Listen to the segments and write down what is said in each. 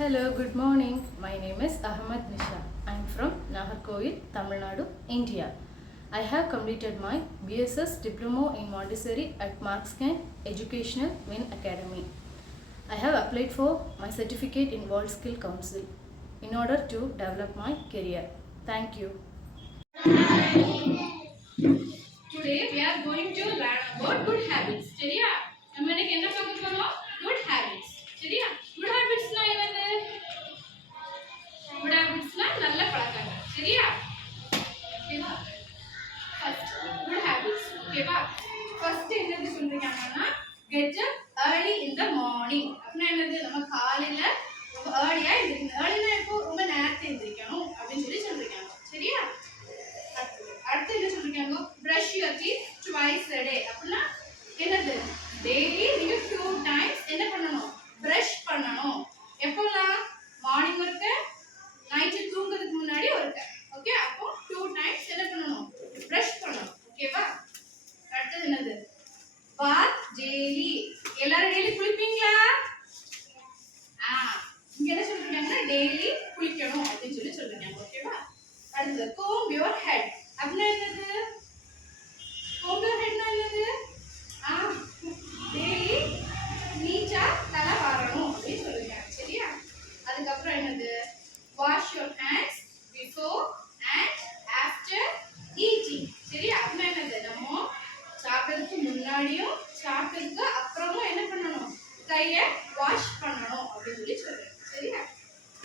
Hello, good morning. My name is Ahmad Nisha. I am from Nagarkoil, Tamil Nadu, India. I have completed my BSS Diploma in Montessori at Markscan Educational Win Academy. I have applied for my certificate in World Skill Council in order to develop my career. Thank you. Today we are going to learn about good habits. சரியா? நம்ம இன்னைக்கு என்ன பார்க்க போறோம்? Good habits. சரியா? Good habitsனா என்னது? Good habitsனா நல்ல பழக்கங்கள். சரியா? ஓகேவா? First good habits. ஓகேவா? First என்னது சொல்றீங்கன்னா get up early in the morning. அப்படினா என்னது? நம்ம காலையில ரொம்ப early-ஆ எந்திரிக்கணும். early-னா எப்போ? ரொம்ப நேரத்துல எந்திரிக்கணும் அப்படினு சொல்றீங்க. சரியா? அடுத்து என்ன சொல்றீங்க? brush your teeth twice a day. அப்படினா என்னது? டெய்லி நீங்க 2 டைம்ஸ் என்ன பண்ணணும்? brush பண்ணணும். எப்போலாம்? மார்னிங் ஒருக்க, நைட் தூங்குறதுக்கு முன்னாடி ஒருக்க. ஓகே? அப்போ 2 டைம்ஸ் என்ன பண்ணணும்? brush பண்ணணும். ஓகேவா? அடுத்து என்னது? bath daily. எல்லாரும் டெய்லி குளிப்பீங்களா? இங்க என்ன சொல்றீங்கன்னா டெய்லி குளிக்கணும் அப்படினு சொல்றீங்க. ஓகேவா? அடுத்து comb your head. அப்படினா என்னது? comb your head என்னது? டெய்லி நீட்டா தலை வாரணும் அப்படினு சொல்றீங்க. சரியா? அதுக்கு அப்புறம் என்னது? wash your hands before and after eating. சரியா? அப்படினா என்னது? நம்ம சாப்பிடுறதுக்கு முன்னாடியும் சாப்பிட்டதுக்கு அப்புறமும் என்ன பண்ணணும்? கையை வாஷ் பண்ணணும் அப்படினு சொல்றேன். சரியா?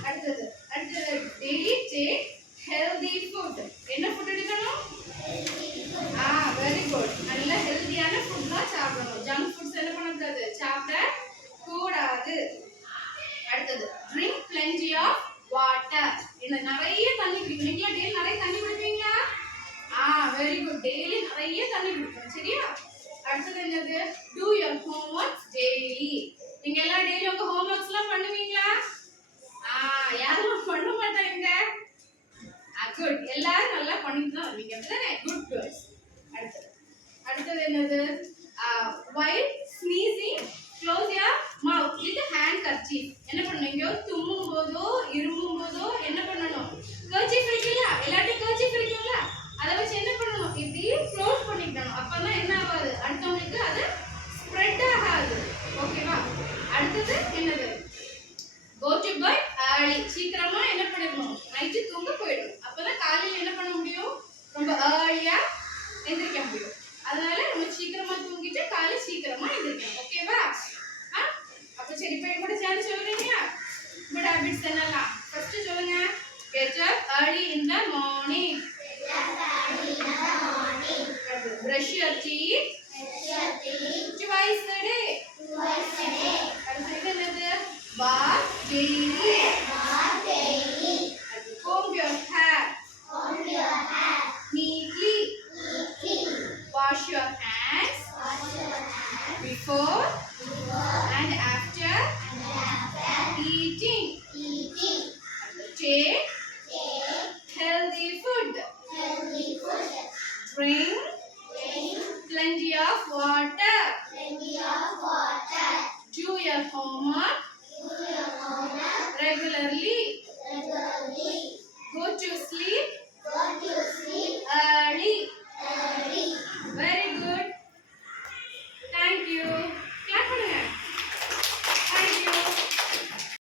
அடுத்து டெய்லி டேக் ஹெல்தி ஃபுட். என்ன ஃபுட் எடுக்கணும்? Very good. நல்ல ஹெல்தியான ஃபுட் தான் சாப்பிடணும். ஜங்க் ஃபுட்ஸ் என்ன பண்ணக்கூடாது? சாப்பிட கூடாது. அடுத்து drink plenty of water. என்ன நிறைய தண்ணி குடிக்கணும். நீங்க டெய்லி நிறைய தண்ணி குடிப்பீங்களா? Very good. டெய்லி நிறைய தண்ணி குடிக்கணும். சரியா? அடுத்து என்னது? do your homework daily. நீங்க எல்லாம் டெய்லி உங்க ஹோம்வொர்க்ஸ்லாம் பண்ணுவீங்களா? யாரும் பண்ண மாட்டாங்க. குட். எல்லாரும் நல்லா பண்ணிட்டு தான் வருவீங்க. அப்படிதானே? Good girls. அடுத்து என்னது? while sneezing close your mouth with handkerchief. என்ன பண்ணீங்க? தும்மும் போதோ இருமும் போதோ என்ன பண்ணணும்? kerchief இருக்குல்ல? எல்லாத்தையும் kerchief இருக்குல்ல? அத வச்சு என்ன பண்ணணும்? இப்படி க்ளோஸ் பண்ணிக்கணும். அப்பதான் என்ன ஆகாது? அடுத்தவங்களுக்கு அது ஸ்ப்ரெட் ஆகாது. ஓகேவா? அடுத்து என்னது? go to bed early. சீக்கிரமா என்ன பண்ணிடணும்? நைட்டு தூங்க போயிடணும். அப்பதான் காலையில என்ன பண்ண முடியும்? ரொம்ப ஏர்லியா எந்திரிக்க முடியும். அதனால நம்ம சீக்கிரமா தூங்கிட்டு காலையில சீக்கிரமா எந்திரிக்கணும். ஓகேவா? அப்ப சரி போய் கூட சேர்ந்து சொல்றீங்க. குட் ஹாபிட்ஸ் என்னலாம்? ஃபர்ஸ்ட் சொல்லுங்க. get up early in the morning. brush your teeth twice a day. அடுத்து என்னது? bath daily. comb your hair neatly. wash your hands before and after eating. take healthy food. drink plenty of water. do your homework regularly.